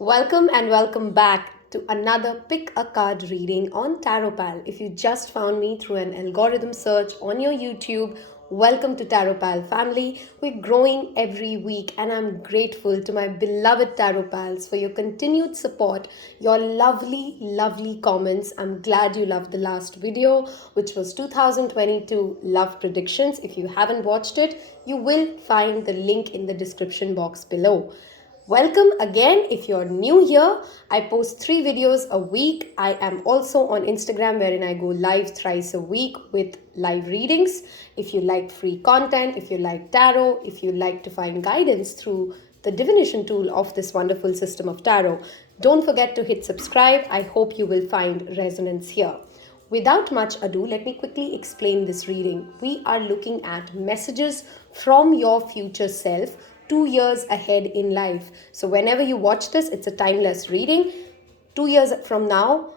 Welcome and welcome back to another Pick a Card reading on Taropal. If you just found me through an algorithm search on your YouTube, welcome to Taropal family. We're growing every week and I'm grateful to my beloved Taropals for your continued support, your lovely comments. I'm glad you loved the last video, which was 2022 love predictions. If you haven't watched it, you will find the link in the description box below. Welcome again. If you're new here, I post 3 videos a week. I am also on Instagram wherein I go live thrice a week with live readings. If you like free content, if you like tarot, if you like to find guidance through the divination tool of this wonderful system of tarot, don't forget to hit subscribe. I hope you will find resonance here. Without much ado, let me quickly explain this reading. We are looking at messages from your future self 2 years ahead in life. So whenever you watch this, it's a timeless reading. 2 years from now,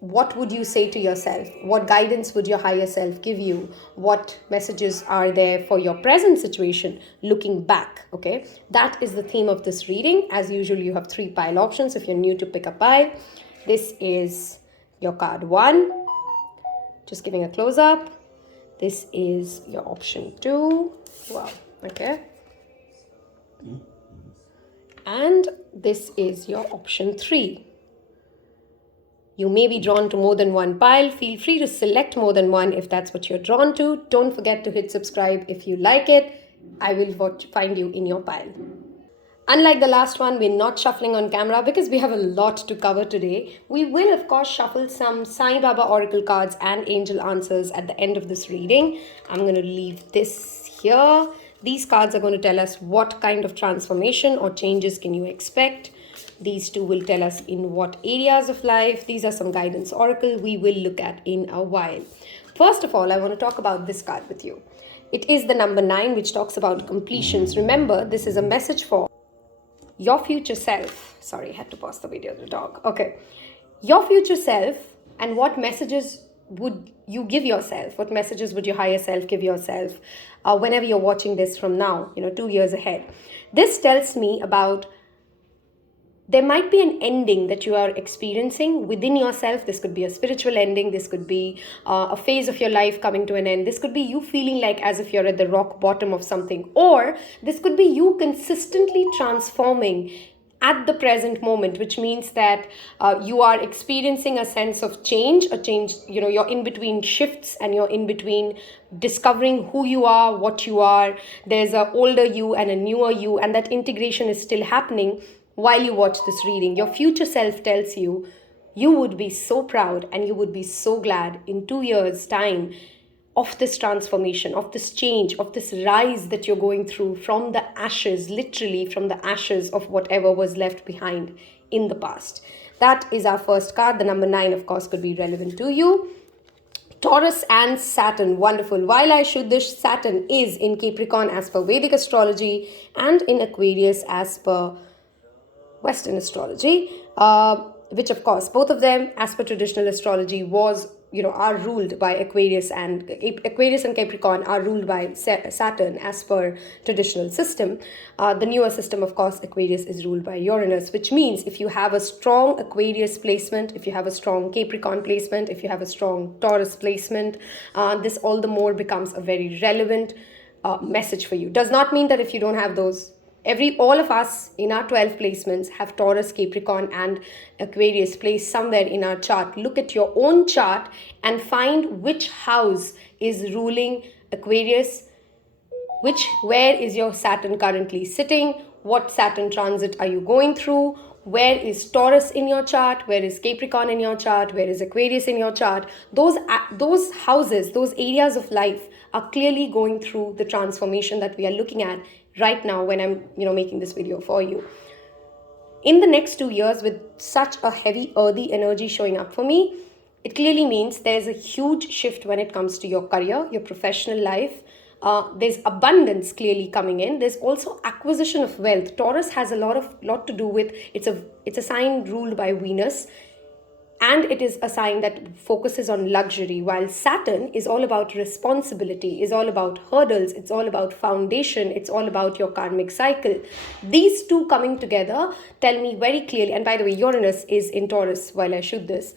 what would you say to yourself? What guidance would your higher self give you? What messages are there for your present situation looking back? Okay, that is the theme of this reading. As usual, you have 3 pile options if you're new to pick a pile. This is your card 1, just giving a close up. This is your option 2. Wow, okay. And this is your option 3. You may be drawn to more than one pile. Feel free to select more than one if that's what you're drawn to. Don't forget to hit subscribe if you like it. I will find you in your pile. Unlike the last one, we're not shuffling on camera because we have a lot to cover today. We will, of course, shuffle some Sai Baba Oracle cards and angel answers at the end of this reading. I'm going to leave this here. These cards are going to tell us what kind of transformation or changes can you expect. These two will tell us in what areas of life. These are some guidance oracle we will look at in a while. First of all, I want to talk about this card with you. It is the number 9, which talks about completions. Remember, this is a message for your future self. Sorry, I had to pause the video, the dog. Okay. Your future self, and what messages would you give yourself? What messages would your higher self give yourself whenever you're watching this from now, 2 years ahead? This tells me about there might be an ending that you are experiencing within yourself. This could be a spiritual ending. This could be a phase of your life coming to an end. This could be you feeling like as if you're at the rock bottom of something. Or this could be you consistently transforming at the present moment, which means that you are experiencing a sense of change, you're in between shifts and you're in between discovering who you are, what you are. There's an older you and a newer you, and that integration is still happening while you watch this reading. Your future self tells you, you would be so proud and you would be so glad in 2 years' time of this transformation, of this change, of this rise that you're going through from the ashes, literally from the ashes of whatever was left behind in the past. That is our first card. The number 9, of course, could be relevant to you. Taurus and Saturn, wonderful. While I should, this Saturn is in Capricorn as per Vedic astrology and in Aquarius as per Western astrology, which of course both of them as per traditional astrology are ruled by Aquarius and Capricorn are ruled by Saturn as per traditional system. The newer system, of course, Aquarius is ruled by Uranus, which means if you have a strong Aquarius placement, if you have a strong Capricorn placement, if you have a strong Taurus placement, this all the more becomes a very relevant message for you. Does not mean that if you don't have those, all of us in our 12 placements have Taurus, Capricorn and Aquarius placed somewhere in our chart. Look at your own chart and find which house is ruling Aquarius, where is your Saturn currently sitting, what Saturn transit are you going through, where is Taurus in your chart, where is Capricorn in your chart, where is Aquarius in your chart. Those houses, those areas of life are clearly going through the transformation that we are looking at right now when I'm making this video for you. In the next 2 years, with such a heavy earthy energy showing up for me, it clearly means there's a huge shift when it comes to your career, your professional life. There's abundance clearly coming in. There's also acquisition of wealth. Taurus has a lot to do with, it's a sign ruled by Venus. And it is a sign that focuses on luxury, while Saturn is all about responsibility, is all about hurdles, it's all about foundation, it's all about your karmic cycle. These two coming together tell me very clearly, and by the way, Uranus is in Taurus while I shoot this.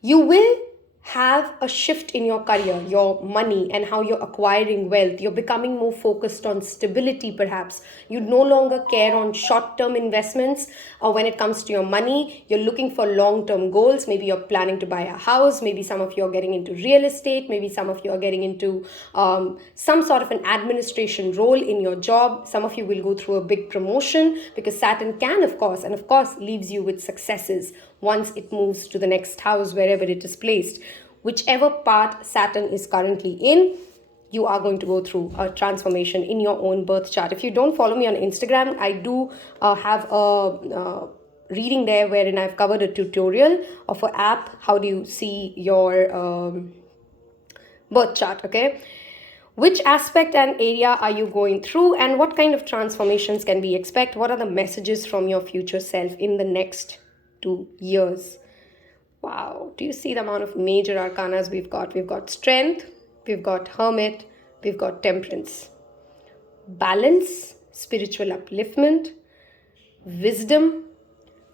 You will have a shift in your career, your money, and how you're acquiring wealth. You're becoming more focused on stability, perhaps. You no longer care on short term investments when it comes to your money. You're looking for long term goals. Maybe you're planning to buy a house. Maybe some of you are getting into real estate. Maybe some of you are getting into some sort of an administration role in your job. Some of you will go through a big promotion, because Saturn can, of course, and of course, leaves you with successes once it moves to the next house, wherever it is placed. Whichever part Saturn is currently in, you are going to go through a transformation in your own birth chart. If you don't follow me on Instagram, I do have a reading there wherein I've covered a tutorial of an app. How do you see your birth chart, okay? Which aspect and area are you going through, and what kind of transformations can we expect? What are the messages from your future self in the next 2 years? Wow, do you see the amount of major arcanas we've got? We've got Strength, we've got Hermit, we've got Temperance. Balance, spiritual upliftment, Wisdom,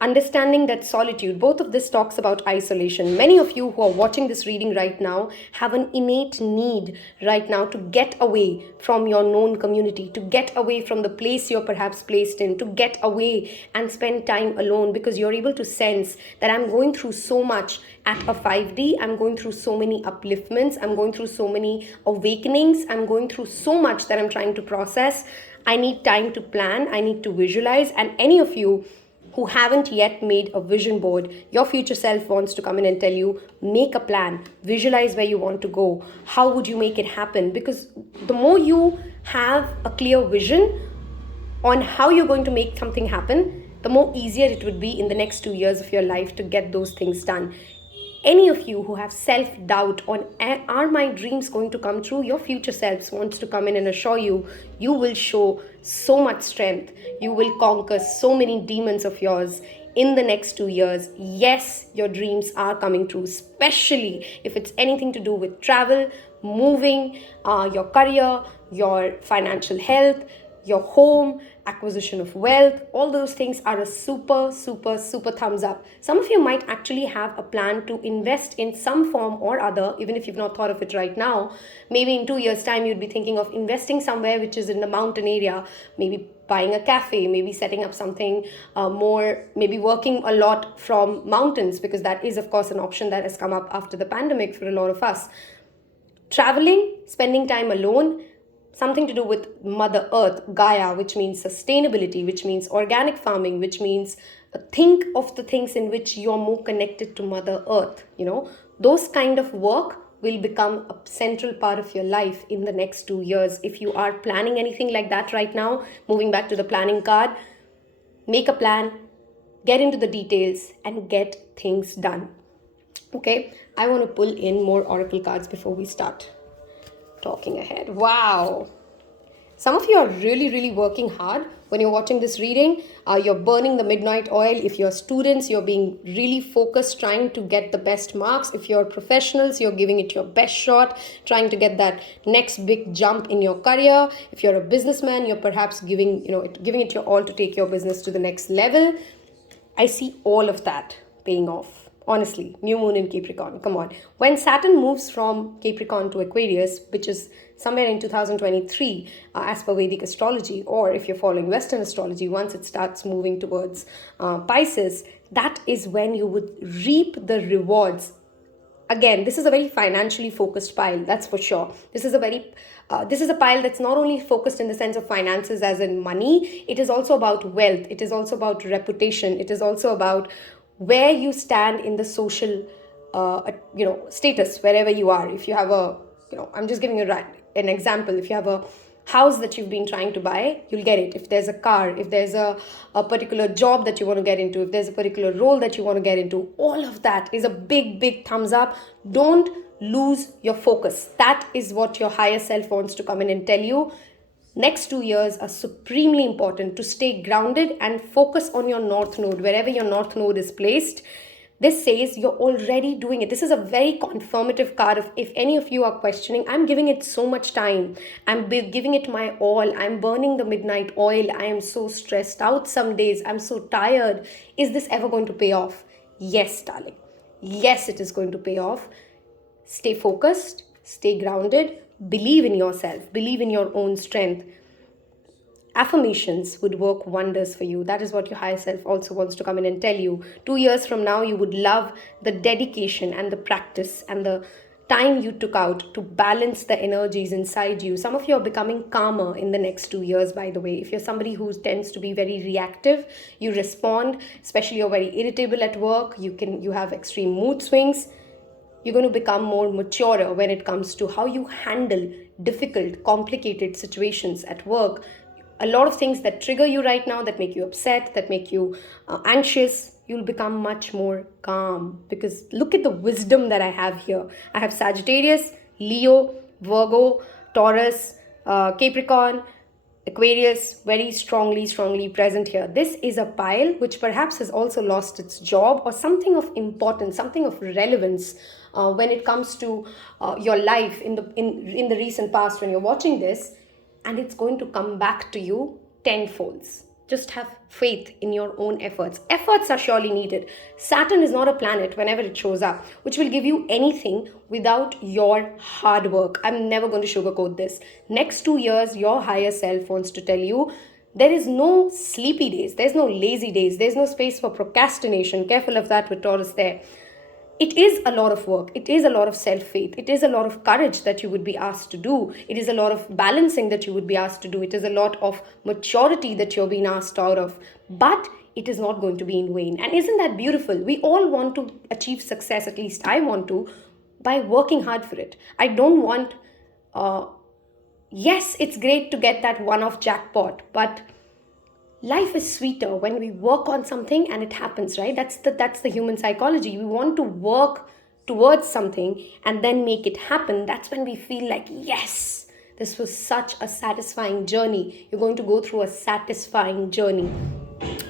understanding that solitude. Both of this talks about isolation. Many of you who are watching this reading right now have an innate need right now to get away from your known community, to get away from the place you're perhaps placed in, to get away and spend time alone, because you're able to sense that I'm going through so much at a 5D. I'm going through so many upliftments. I'm going through so many awakenings. I'm going through so much that I'm trying to process. I need time to plan. I need to visualize. And any of you who haven't yet made a vision board, your future self wants to come in and tell you, make a plan, visualize where you want to go. How would you make it happen? Because the more you have a clear vision on how you're going to make something happen, the more easier it would be in the next 2 years of your life to get those things done. Any of you who have self-doubt on, are my dreams going to come true? Your future selves wants to come in and assure you, you will show so much strength. You will conquer so many demons of yours in the next 2 years. Yes, your dreams are coming true, especially if it's anything to do with travel, moving, your career, your financial health, your home, acquisition of wealth. All those things are a super thumbs up. Some of you might actually have a plan to invest in some form or other, even if you've not thought of it right now. Maybe in 2 years' time, you'd be thinking of investing somewhere which is in the mountain area, maybe buying a cafe, maybe setting up something more, maybe working a lot from mountains, because that is, of course, an option that has come up after the pandemic for a lot of us. Traveling, spending time alone, something to do with Mother Earth, Gaia, which means sustainability, which means organic farming, which means think of the things in which you're more connected to Mother Earth. You know, those kind of work will become a central part of your life in the next 2 years. If you are planning anything like that right now, moving back to the planning card, make a plan, get into the details, and get things done. Okay, I want to pull in more oracle cards before we start talking ahead. Wow. Some of you are really working hard when you're watching this reading. You're burning the midnight oil. If you're students, you're being really focused, trying to get the best marks. If you're professionals, you're giving it your best shot, trying to get that next big jump in your career. If you're a businessman, you're perhaps giving it your all to take your business to the next level. I see all of that paying off. Honestly, new moon in Capricorn, come on. When Saturn moves from Capricorn to Aquarius, which is somewhere in 2023, as per Vedic astrology, or if you're following Western astrology, once it starts moving towards Pisces, that is when you would reap the rewards. Again, this is a very financially focused pile, that's for sure. This is a pile that's not only focused in the sense of finances as in money, it is also about wealth, it is also about reputation, it is also about where you stand in the social status, wherever you are. If you have I'm just giving you an example. If you have a house that you've been trying to buy, you'll get it. If there's a car, if there's a particular job that you want to get into, if there's a particular role that you want to get into, all of that is a big thumbs up. Don't lose your focus. That is what your higher self wants to come in and tell you. Next 2 years are supremely important to stay grounded and focus on your north node, wherever your north node is placed. This says you're already doing it. This is a very confirmative card. If any of you are questioning, I'm giving it so much time. I'm giving it my all. I'm burning the midnight oil. I am so stressed out some days. I'm so tired. Is this ever going to pay off? Yes, darling. Yes, it is going to pay off. Stay focused, stay grounded, believe in yourself, believe in your own strength. Affirmations would work wonders for you. That is what your higher self also wants to come in and tell you. 2 years from now, you would love the dedication and the practice and the time you took out to balance the energies inside you. Some of you are becoming calmer in the next 2 years, by the way. If you're somebody who tends to be very reactive, you respond, especially you're very irritable at work, you have extreme mood swings. You're going to become more mature when it comes to how you handle difficult, complicated situations at work. A lot of things that trigger you right now, that make you upset, that make you anxious, you'll become much more calm. Because look at the wisdom that I have here. I have Sagittarius, Leo, Virgo, Taurus, Capricorn, Aquarius, very strongly present here. This is a pile which perhaps has also lost its job or something of importance, something of relevance when it comes to your life in the recent past when you're watching this, and it's going to come back to you tenfolds. Just have faith in your own efforts. Efforts are surely needed. Saturn is not a planet whenever it shows up, which will give you anything without your hard work. I'm never going to sugarcoat this. Next 2 years, your higher self wants to tell you there is no sleepy days. There's no lazy days. There's no space for procrastination. Careful of that with Taurus there. It is a lot of work. It is a lot of self-faith. It is a lot of courage that you would be asked to do. It is a lot of balancing that you would be asked to do. It is a lot of maturity that you're being asked out of. But it is not going to be in vain. And isn't that beautiful? We all want to achieve success, at least I want to, by working hard for it. I don't want, yes, it's great to get that one-off jackpot, but life is sweeter when we work on something and it happens, right? That's the human psychology. We want to work towards something and then make it happen. That's when we feel like, yes, this was such a satisfying journey. You're going to go through a satisfying journey.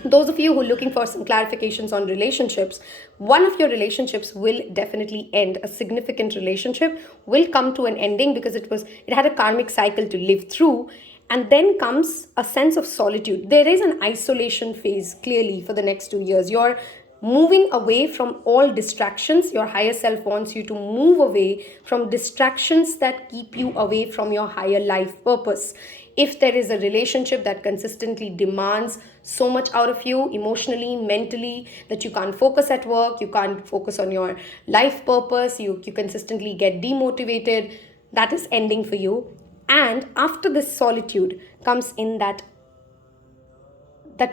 Those of you who are looking for some clarifications on relationships, one of your relationships will definitely end. A significant relationship will come to an ending because it had a karmic cycle to live through. And then comes a sense of solitude. There is an isolation phase clearly for the next 2 years. You're moving away from all distractions. Your higher self wants you to move away from distractions that keep you away from your higher life purpose. If there is a relationship that consistently demands so much out of you emotionally, mentally, that you can't focus at work, you can't focus on your life purpose, you consistently get demotivated, that is ending for you. And after this solitude comes in that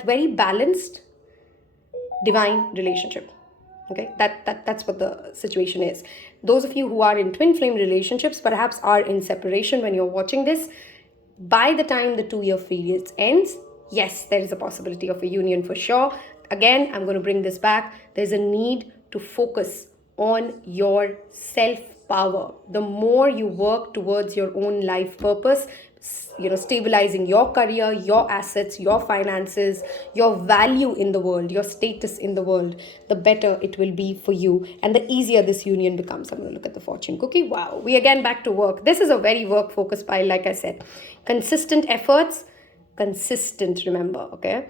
very balanced divine relationship. Okay, that's what the situation is. Those of you who are in twin flame relationships perhaps are in separation when you're watching this. By the time the 2-year period ends, yes, there is a possibility of a union for sure. Again, I'm going to bring this back. There's a need to focus on your self-power. The more you work towards your own life purpose, stabilizing your career, your assets, your finances, your value in the world, your status in the world, the better it will be for you and the easier this union becomes. I'm going to look at the fortune cookie. Wow, we again back to work. This is a very work-focused pile, like I said. Consistent efforts, consistent, remember, okay,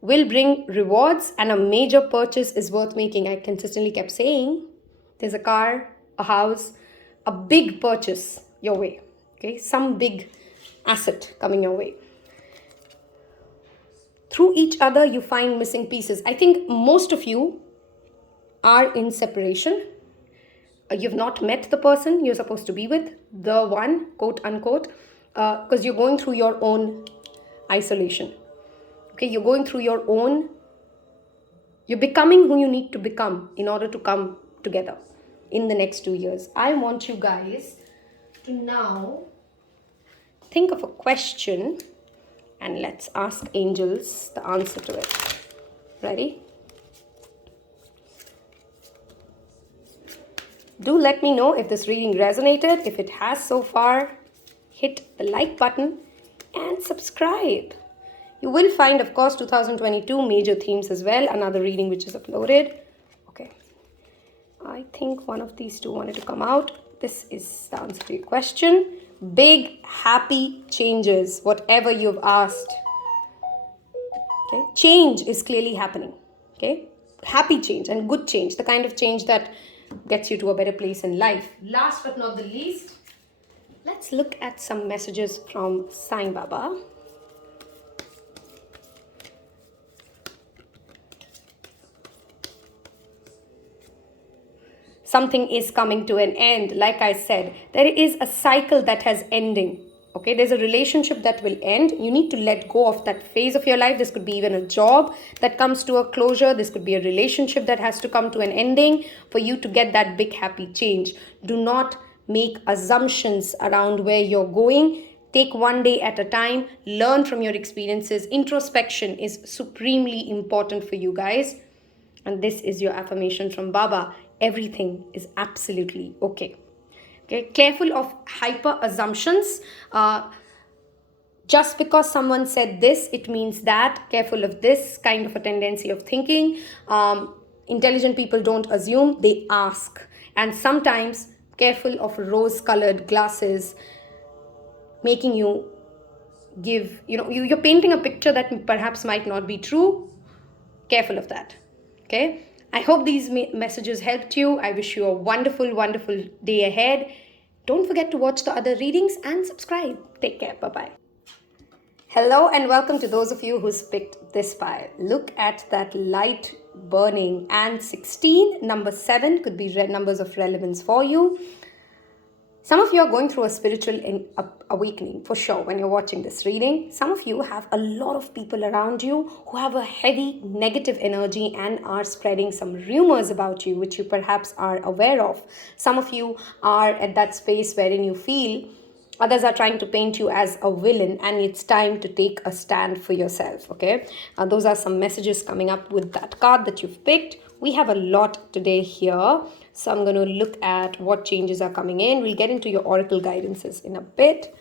will bring rewards, and a major purchase is worth making. I consistently kept saying there's a car, a house, a big purchase your way, okay, some big asset coming your way. Through each other, you find missing pieces. I think most of you are in separation. You've not met the person you're supposed to be with, the one, quote unquote, because you're going through your own isolation. Okay, you're going through your own, you're becoming who you need to become in order to come together in the next 2 years. I want you guys to now think of a question and let's ask angels the answer to it. Ready? Do let me know if this reading resonated. If it has so far, hit the like button. and subscribe. You will find, of course, 2022 major themes as well, another reading which is uploaded. Okay, I think one of these two wanted to come out. This is the answer to your question. Big, happy changes, whatever you've asked. Okay, change is clearly happening. Okay, happy change and good change, the kind of change that gets you to a better place in life. Last but not the least, let's look at some messages from Sai Baba. Something is coming to an end. Like I said, there is a cycle that has ending. Okay, there's a relationship that will end. You need to let go of that phase of your life. This could be even a job that comes to a closure. This could be a relationship that has to come to an ending for you to get that big happy change. Do not make assumptions around where you're going. Take one day at a time. Learn from your experiences. Introspection is supremely important for you guys. And this is your affirmation from Baba. Everything is absolutely okay. Okay, careful of hyper assumptions. Just because someone said this, it means that. Careful of this kind of a tendency of thinking. Intelligent people don't assume, they ask. And sometimes careful of rose-colored glasses, making you give, you're painting a picture that perhaps might not be true. Careful of that. Okay, I hope these messages helped you. I wish you a wonderful, wonderful day ahead. Don't forget to watch the other readings and subscribe. Take care. Bye-bye. Hello and welcome to those of you who's picked this file. Look at that light burning, and 16, number 7 could be red numbers of relevance for you. Some of you are going through a spiritual awakening for sure when you're watching this reading. Some of you have a lot of people around you who have a heavy negative energy and are spreading some rumors about you, which you perhaps are aware of. Some of you are at that space wherein you feel others are trying to paint you as a villain, and it's time to take a stand for yourself. Okay, those are some messages coming up with that card that you've picked. We have a lot today here, so I'm going to look at what changes are coming in. We'll get into your oracle guidances in a bit.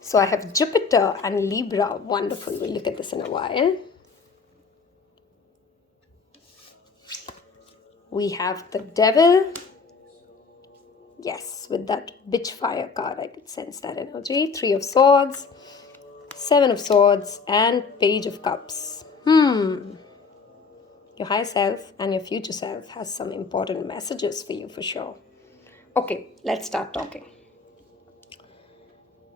So I have Jupiter and Libra. Wonderful. We'll look at this in a while. We have the Devil. Yes, with that bitch fire card, I could sense that energy. 3 of Swords, 7 of Swords, and Page of Cups. Your higher self and your future self has some important messages for you for sure. Okay, let's start talking.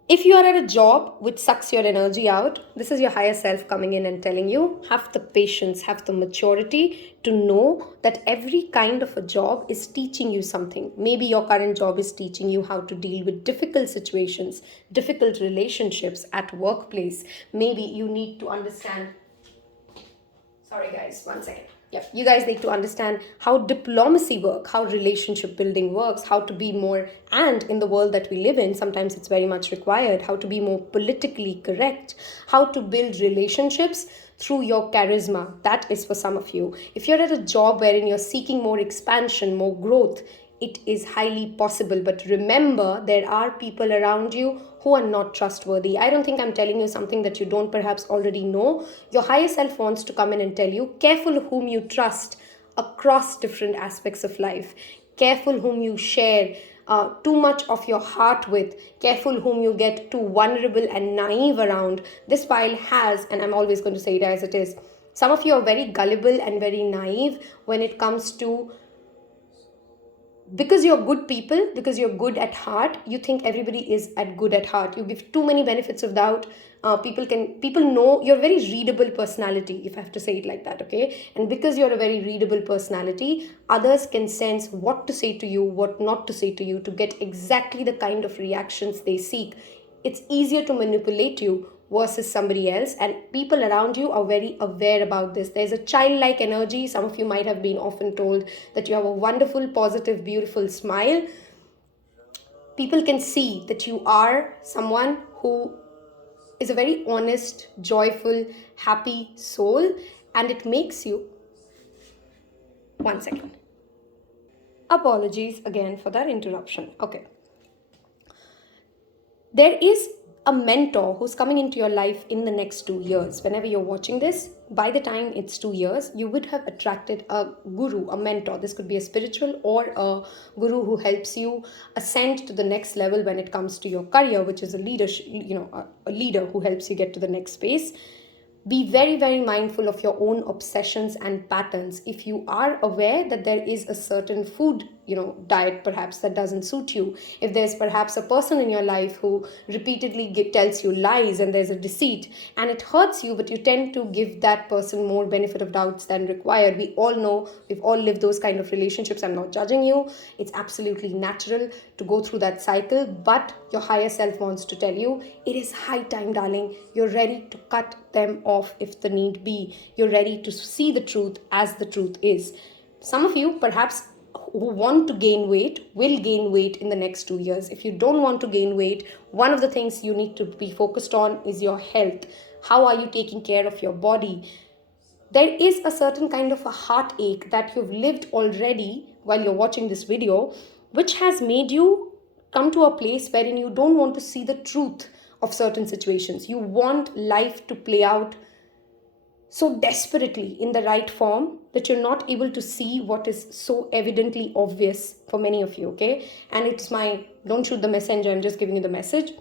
If you are at a job which sucks your energy out, this is your higher self coming in and telling you, have the patience, have the maturity to know that every kind of a job is teaching you something. Maybe your current job is teaching you how to deal with difficult situations, difficult relationships at workplace. Maybe you need to understand. Sorry guys, 1 second. Yeah, you guys need to understand how diplomacy works, how relationship building works, how to be more, and in the world that we live in, sometimes it's very much required, how to be more politically correct, how to build relationships through your charisma. That is for some of you. If you're at a job wherein you're seeking more expansion, more growth, it is highly possible. But remember, there are people around you who are not trustworthy. I don't think I'm telling you something that you don't perhaps already know. Your higher self wants to come in and tell you, careful whom you trust across different aspects of life. Careful whom you share too much of your heart with. Careful whom you get too vulnerable and naive around. This file has, and I'm always going to say it as it is, some of you are very gullible and very naive when it comes to, because you're good people, because you're good at heart, you think everybody is good at heart. You give too many benefits of doubt. People know you're a very readable personality, if I have to say it like that, okay? And because you're a very readable personality, others can sense what to say to you, what not to say to you, to get exactly the kind of reactions they seek. It's easier to manipulate you versus somebody else, and people around you are very aware about this. There's a childlike energy. Some of you might have been often told that you have a wonderful, positive, beautiful smile. People can see that you are someone who is a very honest, joyful, happy soul, and it makes you... 1 second. Apologies again for that interruption. Okay. There is a mentor who's coming into your life in the next 2 years. Whenever you're watching this, by the time it's 2 years, you would have attracted a guru, a mentor. This could be a spiritual or a guru who helps you ascend to the next level when it comes to your career, which is a leadership, a leader who helps you get to the next space. Be very, very mindful of your own obsessions and patterns. If you are aware that there is a certain food, diet perhaps that doesn't suit you, if there's perhaps a person in your life who repeatedly tells you lies and there's a deceit and it hurts you, but you tend to give that person more benefit of doubts than required. We all know, we've all lived those kind of relationships. I'm not judging you. It's absolutely natural to go through that cycle, but your higher self wants to tell you it is high time, darling. You're ready to cut them off if the need be. You're ready to see the truth as the truth is. Some of you perhaps who want to gain weight will gain weight in the next 2 years. If you don't want to gain weight, one of the things you need to be focused on is your health. How are you taking care of your body? There is a certain kind of a heartache that you've lived already while you're watching this video, which has made you come to a place wherein you don't want to see the truth of certain situations. You want life to play out so desperately in the right form that you're not able to see what is so evidently obvious for many of you, okay? And it's don't shoot the messenger, I'm just giving you the message.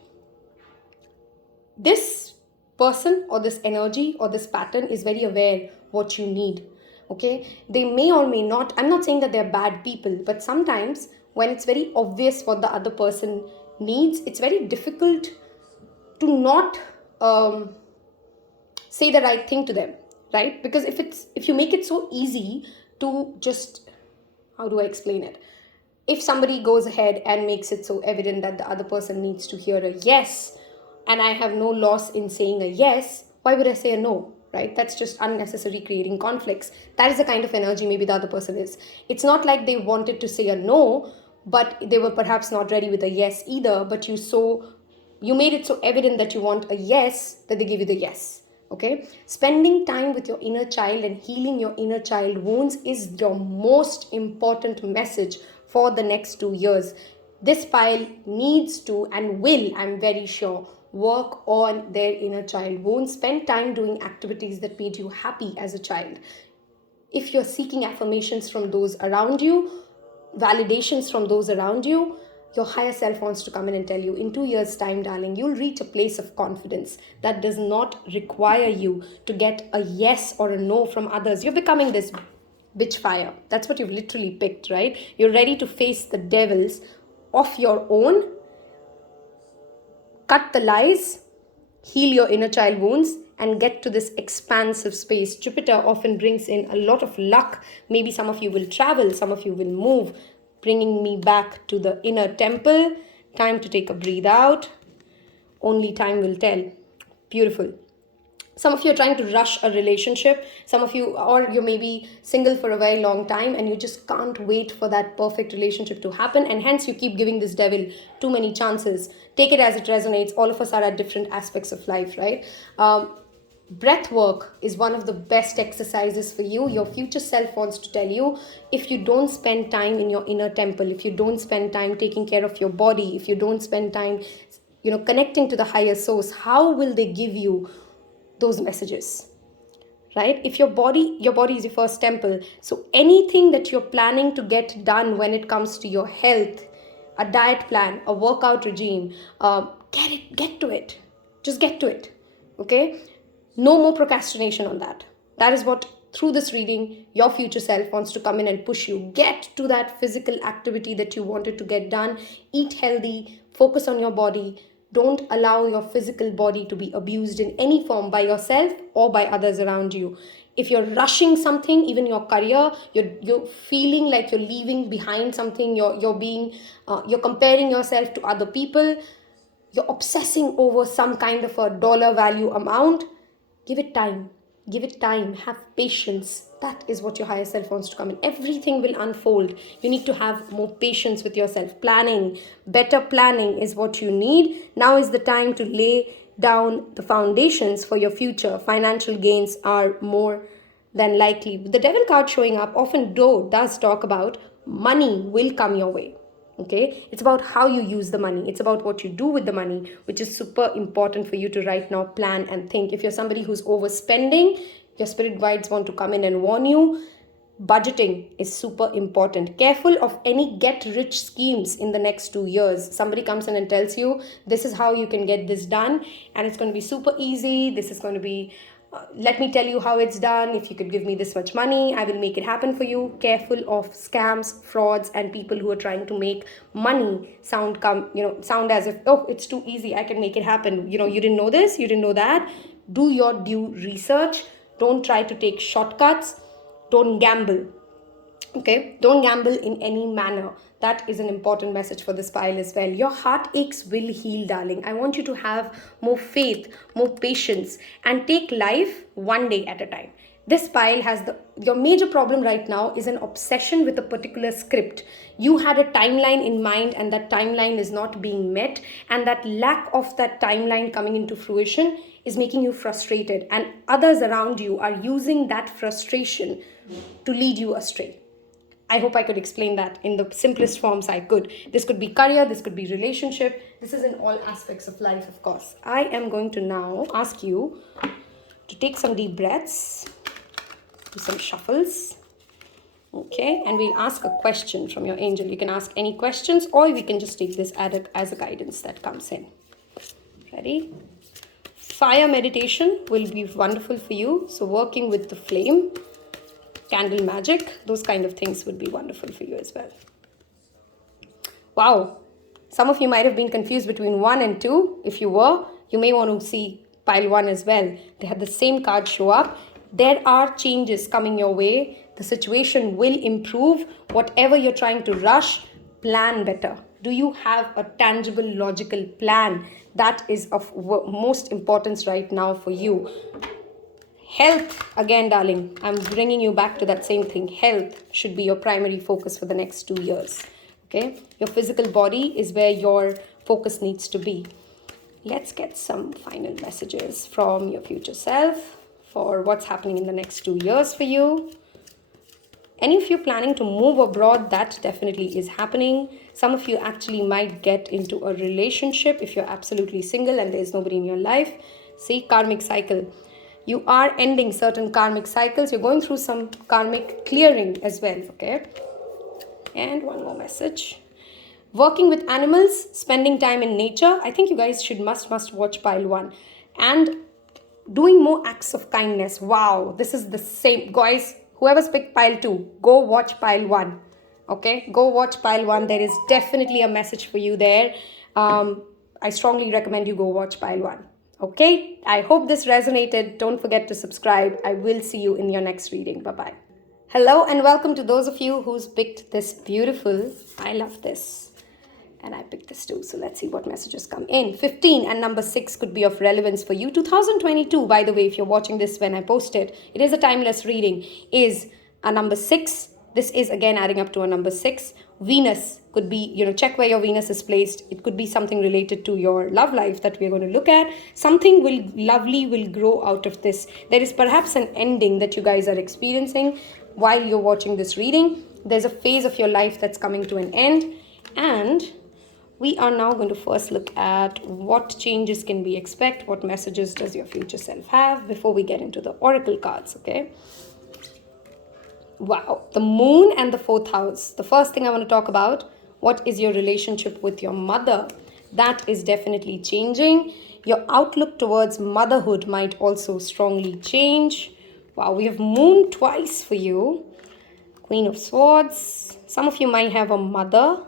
This person or this energy or this pattern is very aware what you need, okay? They may or may not, I'm not saying that they're bad people, but sometimes when it's very obvious what the other person needs, it's very difficult to not say the right thing to them, right? Because if you make it so easy to just, how do I explain it? If somebody goes ahead and makes it so evident that the other person needs to hear a yes, and I have no loss in saying a yes, why would I say a no, right? That's just unnecessary creating conflicts. That is the kind of energy maybe the other person is. It's not like they wanted to say a no, but they were perhaps not ready with a yes either, but you made it so evident that you want a yes that they give you the yes. Okay, spending time with your inner child and healing your inner child wounds is your most important message for the next 2 years. This pile needs to and will, I'm very sure, work on their inner child wounds. Spend time doing activities that made you happy as a child. If you're seeking affirmations from those around you, validations from those around you, your higher self wants to come in and tell you, in 2 years' time, darling, you'll reach a place of confidence that does not require you to get a yes or a no from others. You're becoming this bitch fire. That's what you've literally picked, right? You're ready to face the devils of your own, cut the lies, heal your inner child wounds, and get to this expansive space. Jupiter often brings in a lot of luck. Maybe some of you will travel, some of you will move, bringing me back to the inner temple. Time to take a breathe out. Only time will tell. Beautiful. Some of you are trying to rush a relationship. Some of you, or you may be single for a very long time and you just can't wait for that perfect relationship to happen. And hence you keep giving this devil too many chances. Take it as it resonates. All of us are at different aspects of life, right? Breath work is one of the best exercises for you. Your future self wants to tell you, if you don't spend time in your inner temple, if you don't spend time taking care of your body, if you don't spend time, connecting to the higher source, how will they give you those messages, right? If your body is your first temple. So anything that you're planning to get done when it comes to your health, a diet plan, a workout regime, get to it. Just get to it, okay? No more procrastination on that. That is what, through this reading, your future self wants to come in and push you. Get to that physical activity that you wanted to get done. Eat healthy. Focus on your body. Don't allow your physical body to be abused in any form by yourself or by others around you. If you're rushing something, even your career, you're feeling like you're leaving behind something, you're comparing yourself to other people, you're obsessing over some kind of a dollar value amount, give it time. Give it time. Have patience. That is what your higher self wants to come in. Everything will unfold. You need to have more patience with yourself. Planning, better planning is what you need. Now is the time to lay down the foundations for your future. Financial gains are more than likely. The devil card showing up often does talk about money will come your way. Okay, it's about how you use the money. It's about what you do with the money, which is super important for you to right now plan and think. If you're somebody who's overspending, your spirit guides want to come in and warn you. Budgeting is super important. Careful of any get rich schemes in the next 2 years. Somebody comes in and tells you this is how you can get this done, and it's going to be super easy. This is going to be let me tell you how it's done. If you could give me this much money, I will make it happen for you. Careful of scams, frauds, and people who are trying to make money sound as if, oh, it's too easy, I can make it happen. You didn't know this, you didn't know that. Do your due research. Don't try to take shortcuts. Don't gamble. Okay, don't gamble in any manner. That is an important message for this pile as well. Your heartaches will heal, darling. I want you to have more faith, more patience, and take life one day at a time. This pile has your major problem right now is an obsession with a particular script. You had a timeline in mind, and that timeline is not being met, and that lack of that timeline coming into fruition is making you frustrated, and others around you are using that frustration to lead you astray. I hope I could explain that in the simplest forms I could. This could be career, this could be relationship. This is in all aspects of life, of course. I am going to now ask you to take some deep breaths, do some shuffles. Okay, and we'll ask a question from your angel. You can ask any questions, or we can just take this as a guidance that comes in. Ready? Fire meditation will be wonderful for you. So working with the flame, candle magic, those kind of things would be wonderful for you as well. Wow, some of you might have been confused between 1 and 2. If you were, you may want to see pile 1 as well. They had the same card show up. There are changes coming your way. The situation will improve. Whatever you're trying to rush, plan better. Do you have a tangible, logical plan? That is of most importance right now for you. Health, again, darling, I'm bringing you back to that same thing. Health should be your primary focus for the next 2 years. Okay? Your physical body is where your focus needs to be. Let's get some final messages from your future self for what's happening in the next 2 years for you. Any of you planning to move abroad, that definitely is happening. Some of you actually might get into a relationship if you're absolutely single and there's nobody in your life. See, karmic cycle. You are ending certain karmic cycles. You're going through some karmic clearing as well, okay? And one more message. Working with animals, spending time in nature. I think you guys should must watch pile 1. And doing more acts of kindness. Wow, this is the same. Guys, whoever's picked pile 2, go watch pile 1. Okay, go watch pile 1. There is definitely a message for you there. I strongly recommend you go watch pile 1. Okay, I hope this resonated. Don't forget to subscribe. I will see you in your next reading. Bye-bye. Hello and welcome to those of you who's picked this beautiful. I love this. And I picked this too. So let's see what messages come in. 15 and number 6 could be of relevance for you. 2022, by the way, if you're watching this when I post it, it is a timeless reading, is a number 6. This is again adding up to a number 6. Venus could be, check where your Venus is placed. It could be something related to your love life that we're going to look at. Something lovely will grow out of this. There is perhaps an ending that you guys are experiencing while you're watching this reading. There's a phase of your life that's coming to an end. And we are now going to first look at what changes can we expect, what messages does your future self have before we get into the oracle cards, okay? Wow, the moon and the 4th house. The first thing I want to talk about, what is your relationship with your mother? That is definitely changing. Your outlook towards motherhood might also strongly change. Wow, we have moon twice for you. Queen of Swords. Some of you might have a mother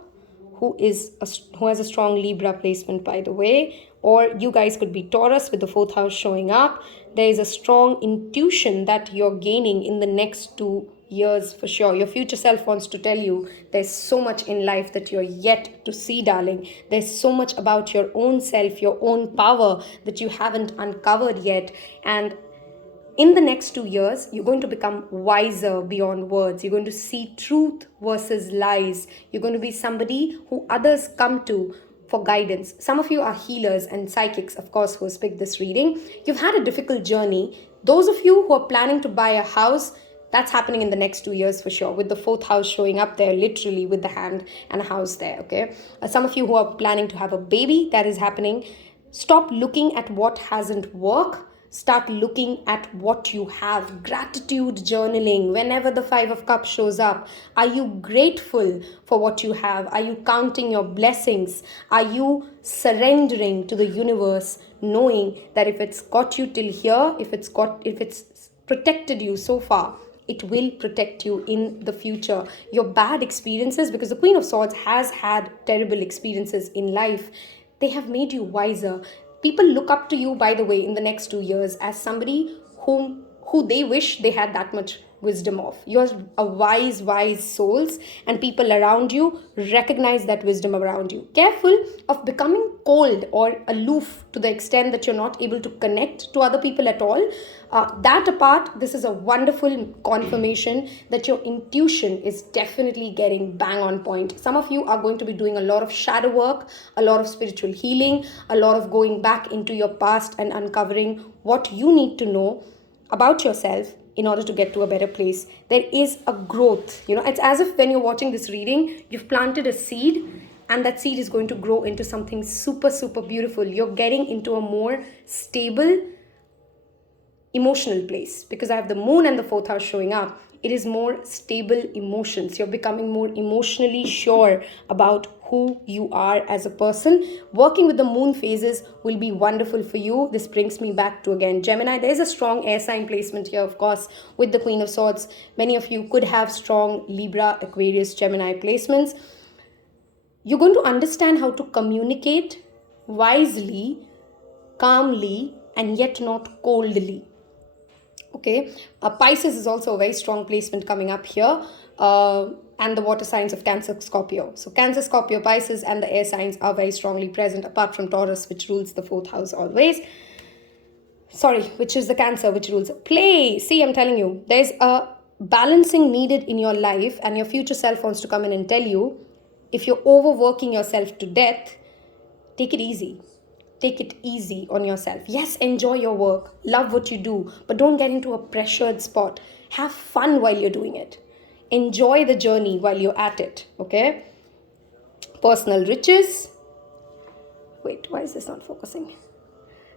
who has a strong Libra placement, by the way, or you guys could be Taurus with the 4th house showing up. There is a strong intuition that you're gaining in the next 2 years for sure. Your future self wants to tell you there's so much in life that you're yet to see, darling. There's so much about your own self, your own power that you haven't uncovered yet. And in the next 2 years, you're going to become wiser beyond words. You're going to see truth versus lies. You're going to be somebody who others come to for guidance. Some of you are healers and psychics, of course, who has picked this reading. You've had a difficult journey. Those of you who are planning to buy a house, That's happening in the next 2 years for sure, with the fourth house showing up there, literally with the hand and a house there, okay? Some of you who are planning to have a baby, that is happening. Stop looking at what hasn't worked. Start looking at what you have. Gratitude journaling. Whenever the Five of Cups shows up, are you grateful for what you have? Are you counting your blessings? Are you surrendering to the universe, knowing that if it's got you till here, if it's protected you so far, it will protect you in the future. Your bad experiences, because the Queen of Swords has had terrible experiences in life, they have made you wiser. People look up to you, by the way, in the next 2 years as somebody who they wish they had that much wisdom of. You're a wise souls, and people around you recognize that wisdom around you. Careful of becoming cold or aloof to the extent that you're not able to connect to other people at all. That apart, this is a wonderful confirmation that your intuition is definitely getting bang on point. Some of you are going to be doing a lot of shadow work, a lot of spiritual healing, a lot of going back into your past and uncovering what you need to know about yourself in order to get to a better place. There is a growth. It's as if when you're watching this reading, you've planted a seed, and that seed is going to grow into something super, super beautiful. You're getting into a more stable emotional place, because I have the moon and the fourth house showing up. It is more stable emotions. You're becoming more emotionally sure about who you are as a person. Working with the moon phases will be wonderful for you. This brings me back to, again, Gemini. There's a strong air sign placement here, of course, with the Queen of Swords. Many of you could have strong Libra, Aquarius, Gemini placements. You're going to understand how to communicate wisely, calmly, and yet not coldly. Okay, Pisces is also a very strong placement coming up here, and the water signs of Cancer, Scorpio. So Cancer, Scorpio, Pisces, and the air signs are very strongly present, apart from Taurus, which rules the fourth house always. Which is the Cancer, which rules play. See, I'm telling you, there's a balancing needed in your life, and your future self wants to come in and tell you, if you're overworking yourself to death, take it easy. Take it easy on yourself. Yes, enjoy your work. Love what you do, but don't get into a pressured spot. Have fun while you're doing it. Enjoy the journey while you're at it, okay? Personal riches. Wait, why is this not focusing?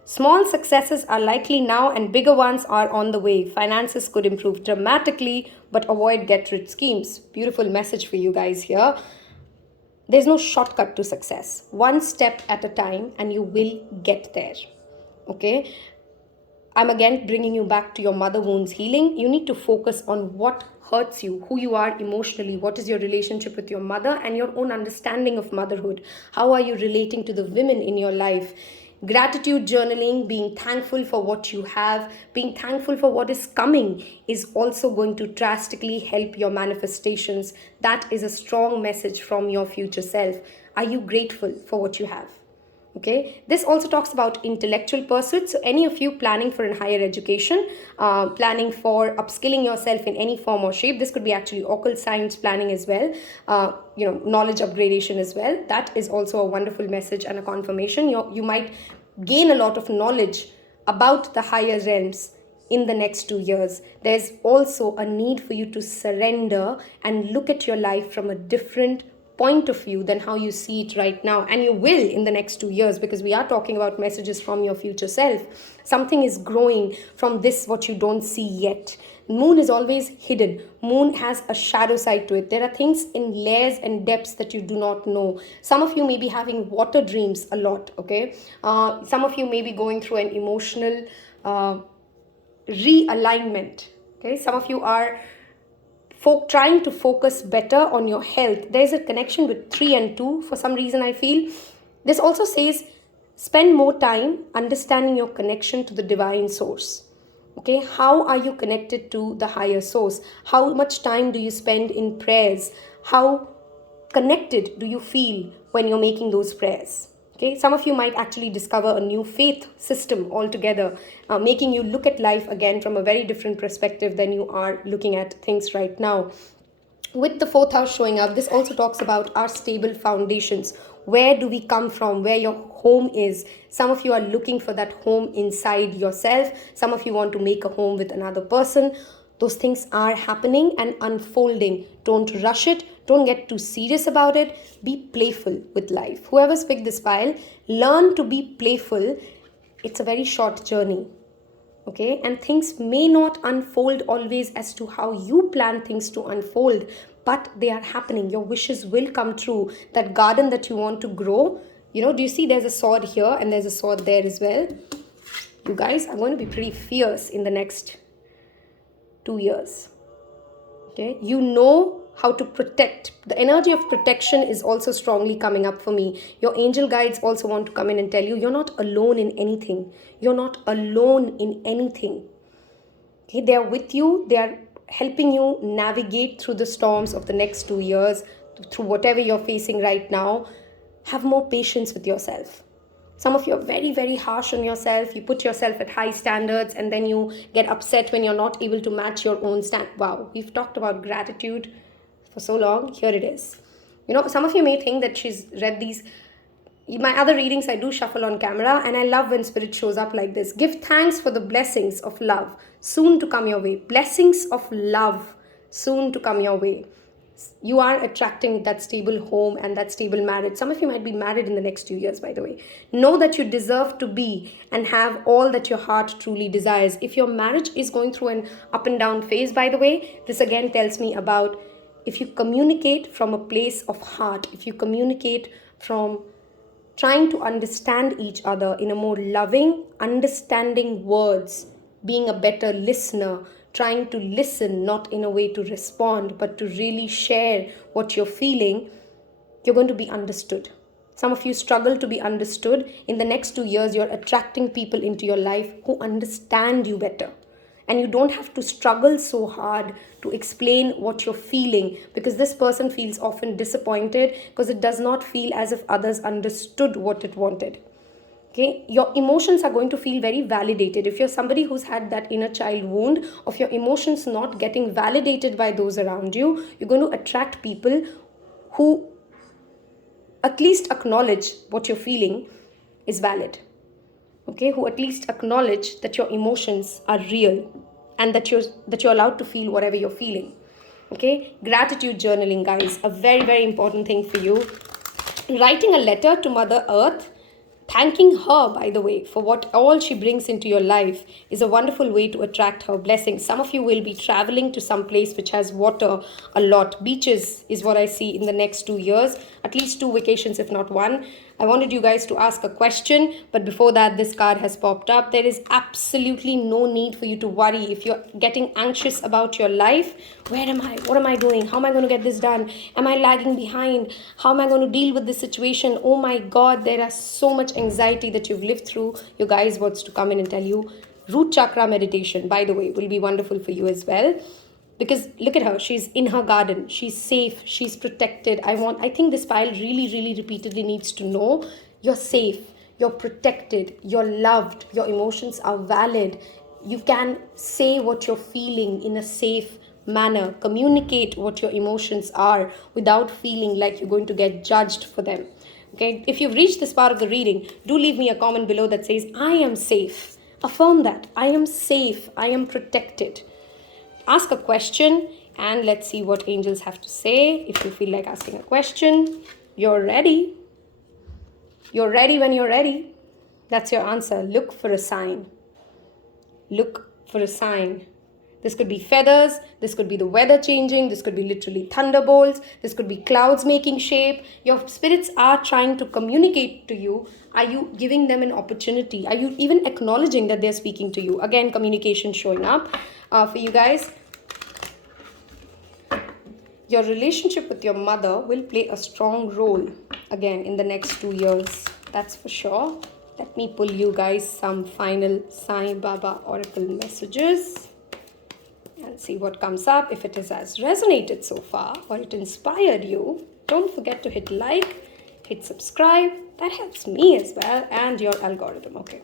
Small successes are likely now and bigger ones are on the way. Finances could improve dramatically, but avoid get-rich schemes. Beautiful message for you guys here. There's no shortcut to success. One step at a time, and you will get there. Okay? I'm again bringing you back to your mother wounds healing. You need to focus on what hurts you, who you are emotionally, what is your relationship with your mother, and your own understanding of motherhood. How are you relating to the women in your life? Gratitude journaling, being thankful for what you have, being thankful for what is coming, is also going to drastically help your manifestations. That is a strong message from your future self. Are you grateful for what you have? Okay, this also talks about intellectual pursuits. So any of you planning for a higher education, planning for upskilling yourself in any form or shape, this could be actually occult science planning as well, knowledge upgradation as well. That is also a wonderful message and a confirmation. You might gain a lot of knowledge about the higher realms in the next 2 years. There's also a need for you to surrender and look at your life from a different point of view than how you see it right now, and you will in the next 2 years, because we are talking about messages from your future self. Something is growing from this, what you don't see yet. Moon is always hidden. Moon has a shadow side to it. There are things in layers and depths that you do not know. Some of you may be having water dreams a lot, okay? Some of you may be going through an emotional realignment, okay? Some of you are trying to focus better on your health. There's a connection with 3 and 2 for some reason, I feel. This also says spend more time understanding your connection to the divine source. Okay, how are you connected to the higher source? How much time do you spend in prayers? How connected do you feel when you're making those prayers? Okay, some of you might actually discover a new faith system altogether, making you look at life again from a very different perspective than you are looking at things right now. With the fourth house showing up, this also talks about our stable foundations. Where do we come from? Where your home is. Some of you are looking for that home inside yourself. Some of you want to make a home with another person. Those things are happening and unfolding. Don't rush it. Don't get too serious about it. Be playful with life. Whoever's picked this pile, learn to be playful. It's a very short journey. Okay, and things may not unfold always as to how you plan things to unfold, but they are happening. Your wishes will come true. That garden that you want to grow, do you see there's a sword here and there's a sword there as well? You guys are going to be pretty fierce in the next 2 years. Okay, you know how to protect. The energy of protection is also strongly coming up for me. Your angel guides also want to come in and tell you you're not alone in anything. You're not alone in anything. Okay, they are with you. They are helping you navigate through the storms of the next 2 years, through whatever you're facing right now. Have more patience with yourself. Some of you are very, very harsh on yourself. You put yourself at high standards and then you get upset when you're not able to match your own Wow, we've talked about gratitude for so long. Here it is. Some of you may think that she's read these. My other readings I do shuffle on camera, and I love when spirit shows up like this. Give thanks for the blessings of love soon to come your way. Blessings of love soon to come your way. You are attracting that stable home and that stable marriage. Some of you might be married in the next 2 years, by the way. Know that you deserve to be and have all that your heart truly desires. If your marriage is going through an up and down phase, by the way, this again tells me about if you communicate from a place of heart, if you communicate from trying to understand each other in a more loving, understanding words, being a better listener, trying to listen, not in a way to respond, but to really share what you're feeling, you're going to be understood. Some of you struggle to be understood. In the next 2 years, you're attracting people into your life who understand you better. And you don't have to struggle so hard to explain what you're feeling, because this person feels often disappointed because it does not feel as if others understood what it wanted. Okay, your emotions are going to feel very validated. If you're somebody who's had that inner child wound of your emotions not getting validated by those around you, you're going to attract people who at least acknowledge what you're feeling is valid. Okay, who at least acknowledge that your emotions are real and that you're allowed to feel whatever you're feeling. Okay, gratitude journaling, guys, a very, very important thing for you. Writing a letter to Mother Earth, thanking her, by the way, for what all she brings into your life is a wonderful way to attract her blessings. Some of you will be traveling to some place which has water a lot. Beaches is what I see in the next 2 years. At least 2 vacations, if not 1. I wanted you guys to ask a question, but before that, this card has popped up. There is absolutely no need for you to worry. If you're getting anxious about your life, where am I? What am I doing? How am I going to get this done? Am I lagging behind? How am I going to deal with this situation? Oh my God, there is so much anxiety that you've lived through. Your guys wants to come in and tell you, root chakra meditation, by the way, will be wonderful for you as well. Because look at her, she's in her garden, she's safe, she's protected. I think this pile really, really repeatedly needs to know you're safe, you're protected, you're loved, your emotions are valid. You can say what you're feeling in a safe manner, communicate what your emotions are without feeling like you're going to get judged for them. Okay, if you've reached this part of the reading, do leave me a comment below that says, I am safe. Affirm that, I am safe, I am protected. Ask a question and let's see what angels have to say. If you feel like asking a question, you're ready. You're ready when you're ready. That's your answer. Look for a sign. Look for a sign. This could be feathers. This could be the weather changing. This could be literally thunderbolts. This could be clouds making shape. Your spirits are trying to communicate to you. Are you giving them an opportunity? Are you even acknowledging that they're speaking to you? Again, communication showing up for you guys. Your relationship with your mother will play a strong role again in the next 2 years. That's for sure. Let me pull you guys some final Sai Baba Oracle messages and see what comes up. If it has resonated so far or it inspired you, don't forget to hit like, hit subscribe. That helps me as well and your algorithm. Okay.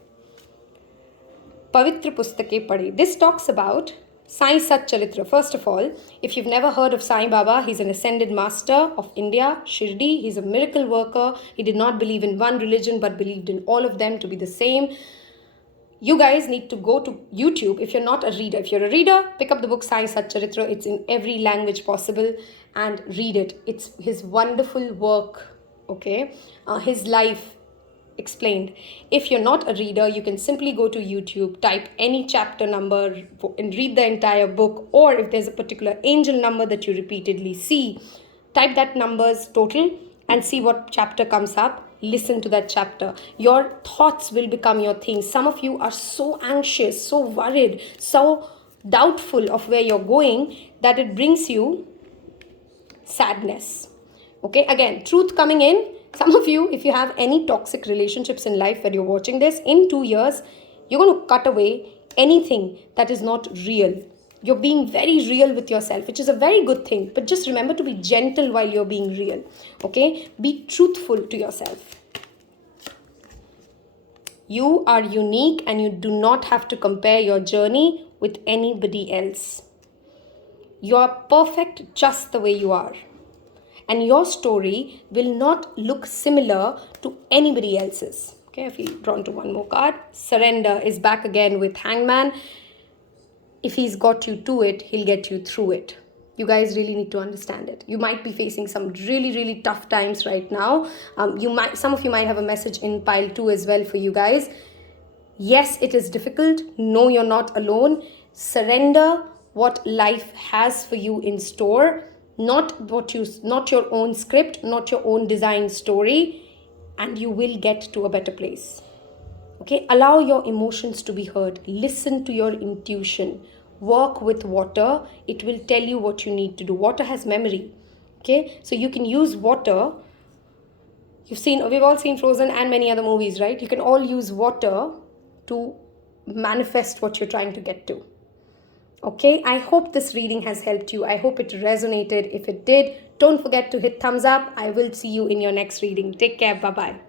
Pavitra Pustake Padi. This talks about Sai Sat Charitra. First of all, if you've never heard of Sai Baba, he's an ascended master of India, Shirdi. He's a miracle worker. He did not believe in one religion but believed in all of them to be the same. you guys need to go to YouTube if you're not a reader. If you're a reader, pick up the book Sai Satcharitra. It's in every language possible and read it. It's his wonderful work, okay? His life explained. If you're not a reader, you can simply go to YouTube, type any chapter number and read the entire book. Or if there's a particular angel number that you repeatedly see, type that number's total and see what chapter comes up. Listen to that chapter. Your thoughts will become your things. Some of you are so anxious, so worried, so doubtful of where you're going that it brings you sadness. Okay, again, truth coming in. Some of you, if you have any toxic relationships in life where you're watching this, in 2 years, you're going to cut away anything that is not real. You're being very real with yourself, which is a very good thing. But just remember to be gentle while you're being real. Okay? Be truthful to yourself. You are unique and you do not have to compare your journey with anybody else. You are perfect just the way you are. And your story will not look similar to anybody else's. Okay, I feel drawn to one more card. Surrender is back again with Hangman. If he's got you to it, he'll get you through it. You guys really need to understand it. You might be facing some really, really tough times right now. Some of you might have a message in pile 2 as well for you guys. Yes, it is difficult. No, you're not alone. Surrender what life has for you in store. Not your own script, not your own design story, and you will get to a better place. Okay, allow your emotions to be heard. Listen to your intuition. Work with water. It will tell you what you need to do. Water has memory. Okay, so you can use water. We've all seen Frozen and many other movies, right? You can all use water to manifest what you're trying to get to. Okay, I hope this reading has helped you. I hope it resonated. If it did, don't forget to hit thumbs up. I will see you in your next reading. Take care. Bye-bye.